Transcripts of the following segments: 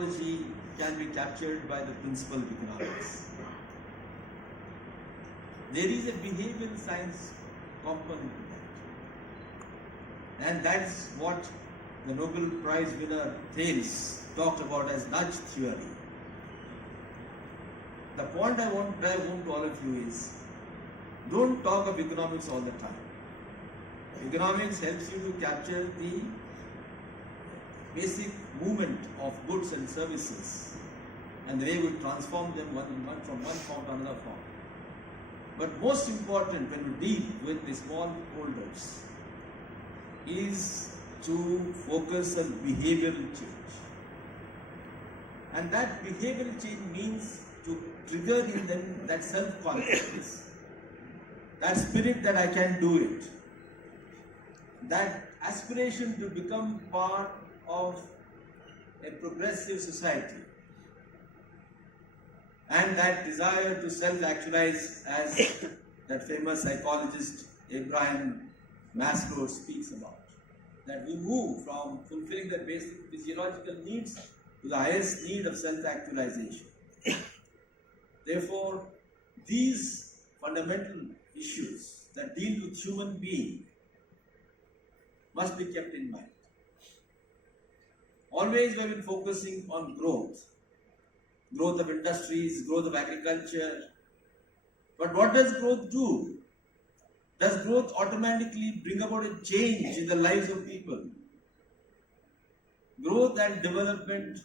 ecology can be captured by the principle of economics. There is a behavioral science component to that. And that's what the Nobel Prize winner Thales talked about as nudge theory. The point I want to drive home to all of you is, don't talk of economics all the time. Economics helps you to capture the basic movement of goods and services and the way we transform them from one form to another form. But most important when we deal with the smallholders is to focus on behavioral change. And that behavioral change means to trigger in them that self-confidence, that spirit that I can do it, that aspiration to become part of a progressive society, and that desire to self-actualize, as that famous psychologist Abraham Maslow speaks about. That we move from fulfilling the basic physiological needs to the highest need of self-actualization. Therefore, these fundamental issues that deal with human being must be kept in mind. Always we have been focusing on growth of industries, growth of agriculture. But what does growth do? Does growth automatically bring about a change in the lives of people? Growth and development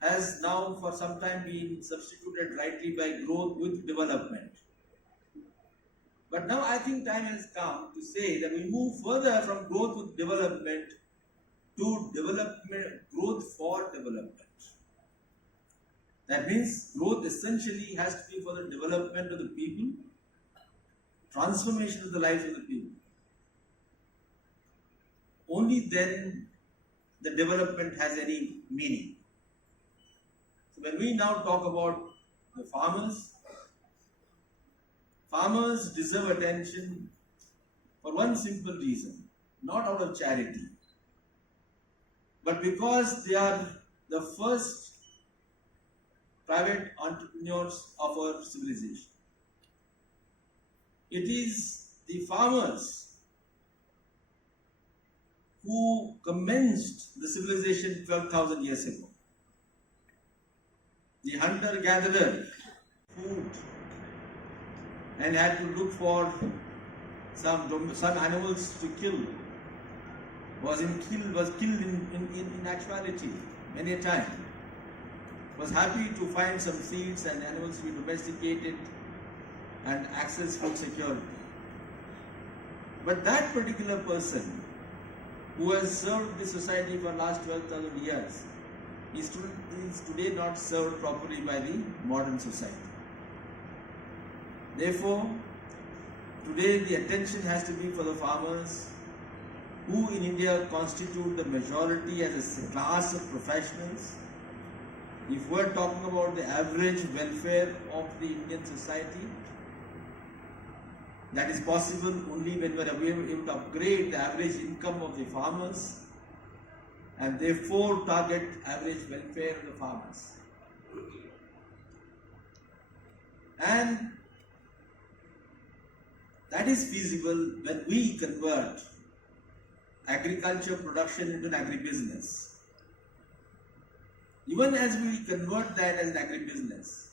has now for some time been substituted rightly by growth with development. But now I think time has come to say that we move further from growth with development to growth for development. That means growth essentially has to be for the development of the people, transformation of the lives of the people. Only then the development has any meaning. So when we now talk about the farmers, farmers deserve attention for one simple reason, not out of charity, but because they are the first private entrepreneurs of our civilization. It is the farmers who commenced the civilization 12,000 years ago. The hunter-gatherer food and had to look for some animals to kill was killed in actuality many a time. Was happy to find some seeds and animals to be domesticated and access food security. But that particular person who has served the society for the last 12,000 years is today not served properly by the modern society. Therefore, today the attention has to be for the farmers who in India constitute the majority as a class of professionals. If we are talking about the average welfare of the Indian society, that is possible only when we are able to upgrade the average income of the farmers and therefore target average welfare of the farmers. And that is feasible when we convert agriculture production into an agribusiness. Even as we convert that as an agribusiness,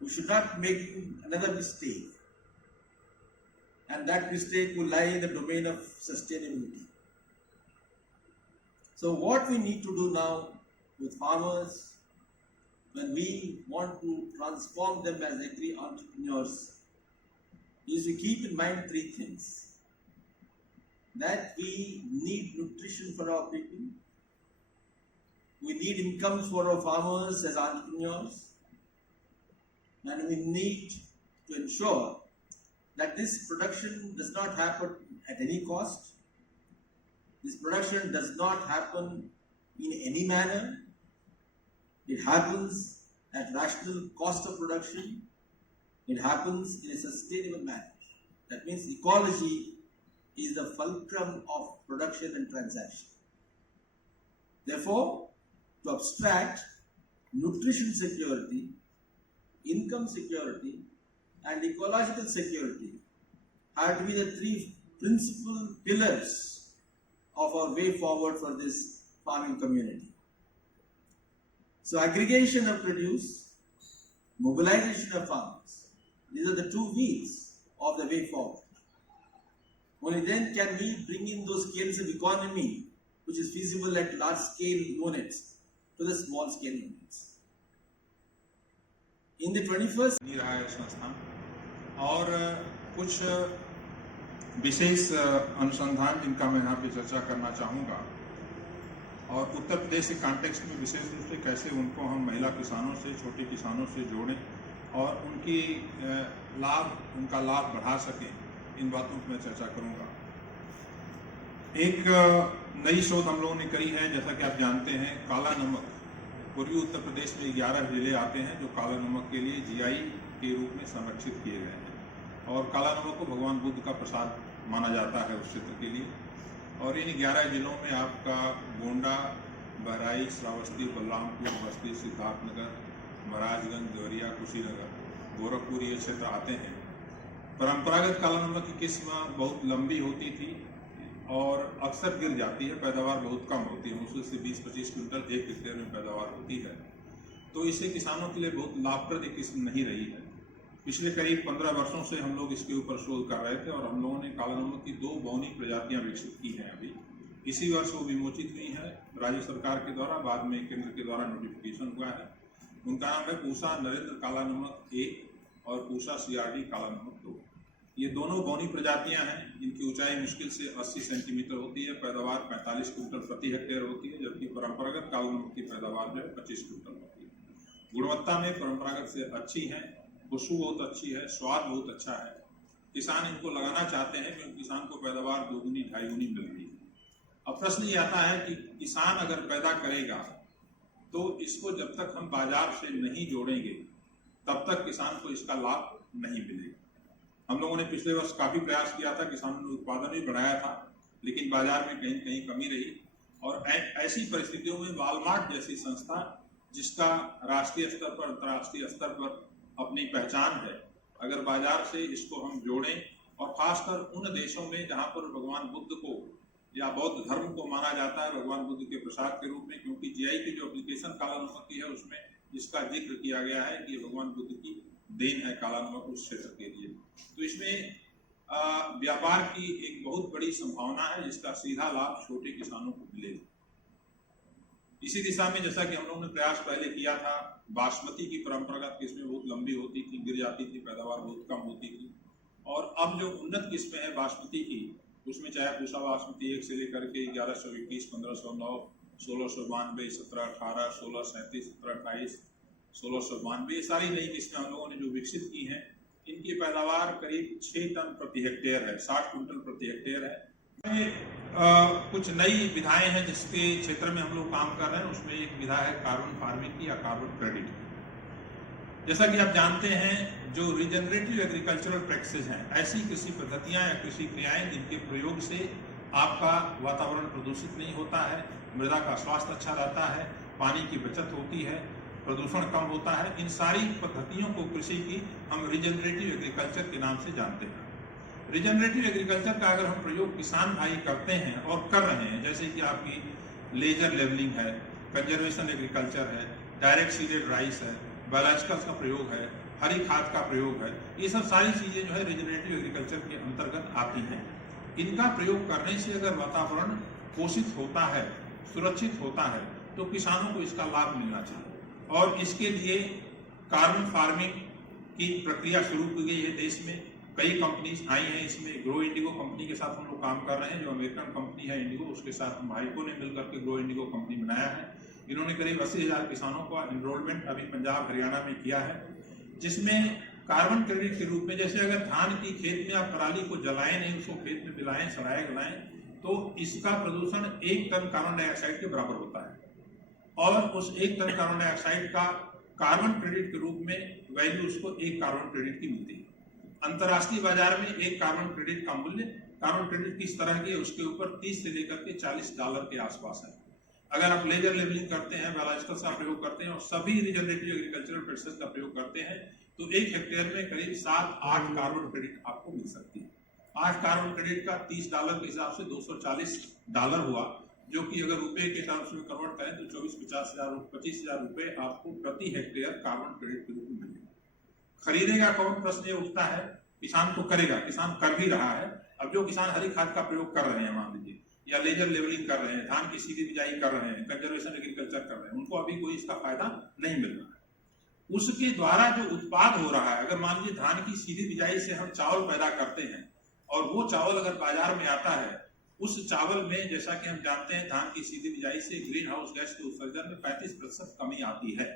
we should not make another mistake. And that mistake will lie in the domain of sustainability. So what we need to do now with farmers, when we want to transform them as agri-entrepreneurs, is to keep in mind three things. That we need nutrition for our people, we need income for our farmers as entrepreneurs, and we need to ensure that this production does not happen at any cost. This production does not happen in any manner. It happens at rational cost of production. It happens in a sustainable manner. That means ecology is the fulcrum of production and transaction. Therefore, to abstract nutrition security, income security, and ecological security have to be the three principal pillars of our way forward for this farming community. So aggregation of produce, mobilization of farmers, these are the two wheels of the way forward. Only then can we bring in those scales of economy which is feasible at large scale units to the small scale units. In the 21st नहीं रहा है संस्थान और कुछ विशेष अनुसंधान जिनका मैं यहाँ पे चर्चा करना चाहूँगा और उत्तर प्रदेश के कॉन्टेक्स्ट में विशेष रूप से कैसे उनको हम महिला किसानों से, छोटे किसानों से जोड़ें और उनका लाभ बढ़ा सकें, इन बातों पर मैं चर्चा करूँगा। एक नई शोध हम लोगों ने करी है, जैसा कि आप जानते हैं, काला नमक। पूर्वी उत्तर प्रदेश में 11 जिले आते हैं जो काला नमक के लिए जीआई के रूप में संरक्षित किए गए हैं और काला नमक को भगवान बुद्ध का प्रसाद माना जाता है उस क्षेत्र के लिए। और इन 11 जिलों में आपका गोंडा, बहराइच, श्रावस्ती, बलरामपुर, बस्ती, सिद्धार्थनगर, महाराजगंज, देवरिया, कुशीनगर, गोरखपुर ये क्षेत्र आते हैं। परंपरागत काला नमक की किस्म बहुत लंबी होती थी और अक्सर गिर जाती है, पैदावार बहुत कम होती है, मुश्किल से 20-25 क्विंटल 1 हेक्टेयर में पैदावार होती है। तो इससे किसानों के लिए बहुत लाभप्रद किस्म नहीं रही है। पिछले करीब 15 वर्षों से हम लोग इसके ऊपर शोध कर रहे थे और हम लोगों ने काला नमक की 2 बौनी प्रजातियां विकसित की हैं। अभी इसी वर्ष वो विमोचित हुई है राज्य सरकार के द्वारा, बाद में केंद्र के द्वारा नोटिफिकेशन हुआ है। उनका नाम है पूसा नरेंद्र काला नमक 1 और पूसा CRD काला नमक 2। ये दोनों बौनी प्रजातियां हैं। इनकी ऊंचाई मुश्किल से 80 सेंटीमीटर होती है, पैदावार 45 क्विंटल प्रति हेक्टेयर होती है, जबकि परंपरागत काला नमक की पैदावार जो है 25 क्विंटल होती है। गुणवत्ता में परंपरागत से अच्छी है, खुशबू बहुत अच्छी है, स्वाद बहुत अच्छा है। किसान इनको लगाना चाहते हैं क्योंकि किसान को पैदावार 2 गुनी 2.5 गुनी मिल रही है। अब प्रश्न ये आता है कि किसान अगर पैदा करेगा तो इसको जब तक हम बाजार से नहीं जोड़ेंगे तब तक किसान को इसका लाभ नहीं मिलेगा। हम लोगों ने पिछले वर्ष काफी प्रयास किया था, किसानों ने उत्पादन भी बढ़ाया था, लेकिन बाजार में कहीं कहीं कमी रही। और ऐसी परिस्थितियों में वालमार्ट जैसी संस्था, जिसका राष्ट्रीय स्तर पर, अंतर्राष्ट्रीय स्तर पर अपनी पहचान है, अगर बाजार से इसको हम जोड़ें और खासकर उन देशों में जहां पर भगवान बुद्ध को या बौद्ध धर्म को माना जाता है भगवान बुद्ध के प्रसाद के रूप में, क्योंकि जीआई की जो एप्लीकेशन काला नमक की है उसमें इसका जिक्र किया गया है कि भगवान बुद्ध की देन है काला नमक उस क्षेत्र के लिए। तो इसमें व्यापार की एक बहुत बड़ी संभावना है जिसका सीधा लाभ छोटे किसानों को मिलेगा। इसी दिशा में जैसा कि हम लोगों ने प्रयास पहले किया था, बासमती की परंपरागत किस्में बहुत लंबी होती थी, गिर जाती थी, पैदावार बहुत कम होती थी। और अब जो उन्नत किस्में हैं बासमती की, उसमें चाहे पूसा बासमती 1 से लेकर के 1121, 1509, 1692, 1718, 1637, 1728, 1692, ये सारी नई किस्में हम लोगों ने जो विकसित की हैं, इनकी पैदावार करीब 6 टन प्रति हेक्टेयर है, 60 क्विंटल प्रति हेक्टेयर है। कुछ नई विधाएं हैं जिसके क्षेत्र में हम लोग काम कर रहे हैं। उसमें एक विधा है कार्बन फार्मिंग की या कार्बन क्रेडिट की। जैसा कि आप जानते हैं, जो रिजनरेटिव एग्रीकल्चरल प्रैक्टिसेस हैं, ऐसी कृषि पद्धतियां या कृषि क्रियाएं जिनके प्रयोग से आपका वातावरण प्रदूषित नहीं होता है, मृदा का स्वास्थ्य अच्छा रहता है, पानी की बचत होती है, प्रदूषण कम होता है, इन सारी पद्धतियों को कृषि की हम रिजनरेटिव एग्रीकल्चर के नाम से जानते हैं। रिजनरेटिव एग्रीकल्चर का अगर हम प्रयोग किसान भाई करते हैं और कर रहे हैं, जैसे कि आपकी लेजर लेवलिंग है, कंजर्वेशन एग्रीकल्चर है, डायरेक्ट सीडेड राइस है, बायोलॉजिकल्स का प्रयोग है, हरी खाद का प्रयोग है, ये सब सारी चीजें जो है रिजनरेटिव एग्रीकल्चर के अंतर्गत आती हैं। इनका प्रयोग करने से अगर वातावरण पोषित होता है, सुरक्षित होता है, तो किसानों को इसका लाभ मिलना चाहिए। और इसके लिए कार्बन फार्मिंग की प्रक्रिया शुरू की गई है। देश में कई कंपनीज आई हैं, इसमें ग्रो इंडिगो कंपनी के साथ हम लोग काम कर रहे हैं, जो अमेरिकन कंपनी है इंडिगो, उसके साथ हम भाइयों ने मिलकर के ग्रो इंडिगो कंपनी बनाया है। इन्होंने करीब 80,000 किसानों का एनरोलमेंट अभी पंजाब हरियाणा में किया है, जिसमें कार्बन क्रेडिट के रूप में, जैसे अगर धान की खेत में आप पराली को जलाएं नहीं, उसको खेत में मिलाएं, सड़ाएं गलाएं, तो इसका प्रदूषण 1 टन कार्बन डाइऑक्साइड के बराबर होता है। और उस 1 टन कार्बन डाइऑक्साइड का कार्बन क्रेडिट के रूप में वैल्यू उसको 1 कार्बन क्रेडिट की मिलती है। अंतर्राष्ट्रीय बाजार में 1 कार्बन क्रेडिट का मूल्य, कार्बन क्रेडिट किस तरह की है, उसके ऊपर $30 से लेकर के $40 के आसपास है। अगर आप लेजर लेवलिंग करते हैं, बायोलॉजिकल्स का प्रयोग करते हैं और सभी रिजनरेटिव एग्रीकल्चरल प्रोसेस का प्रयोग करते हैं तो 1 हेक्टेयर में करीब 7-8 कार्बन क्रेडिट आपको मिल सकती है। 8 कार्बन क्रेडिट का $30 के हिसाब से $240 हुआ, जो कि अगर रुपए के टर्म्स में कन्वर्ट करें तो 25,000 रुपए आपको प्रति हेक्टेयर कार्बन क्रेडिट के रूप में मिलेगा। खरीदेगा कौन, प्रश्न ये उठता है। किसान तो करेगा, किसान कर भी रहा है। अब जो किसान हरी खाद का प्रयोग कर रहे हैं मान लीजिए, या लेजर लेवलिंग कर रहे हैं, धान की सीधी बिजाई कर रहे हैं, कंजर्वेशन एग्रीकल्चर कर रहे हैं, उनको अभी कोई इसका फायदा नहीं मिल रहा है। उसके द्वारा जो उत्पाद हो रहा है, अगर मान लीजिए धान की सीधी बिजाई से हम चावल पैदा करते हैं और वो चावल अगर बाजार में आता है, उस चावल में जैसा कि हम जानते हैं धान की सीधी बिजाई से ग्रीन हाउस गैस के उत्सर्जन में 35% कमी आती है।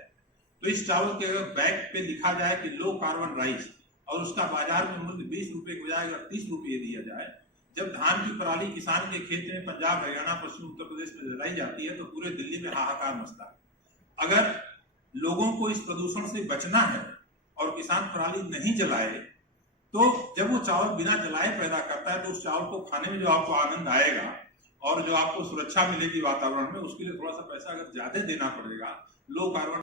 तो इस चावल के अगर बैग पे लिखा जाए कि लो कार्बन राइस और उसका बाजार में मूल्य 20 रुपए के बजाय अगर 30 रुपए दिया जाए, जब धान की पराली किसान के खेत में पंजाब, हरियाणा, पश्चिम उत्तर प्रदेश में जलाई जाती है तो पूरे दिल्ली में हाहाकार मचता है। अगर लोगों को इस प्रदूषण से बचना है और किसान पराली नहीं जलाए, तो जब वो चावल बिना जलाए पैदा करता है तो उस चावल को खाने में जो आपको आनंद आएगा और जो आपको सुरक्षा मिलेगी वातावरण में, उसके लिए थोड़ा सा पैसा अगर ज्यादा देना पड़ेगा। Low carbon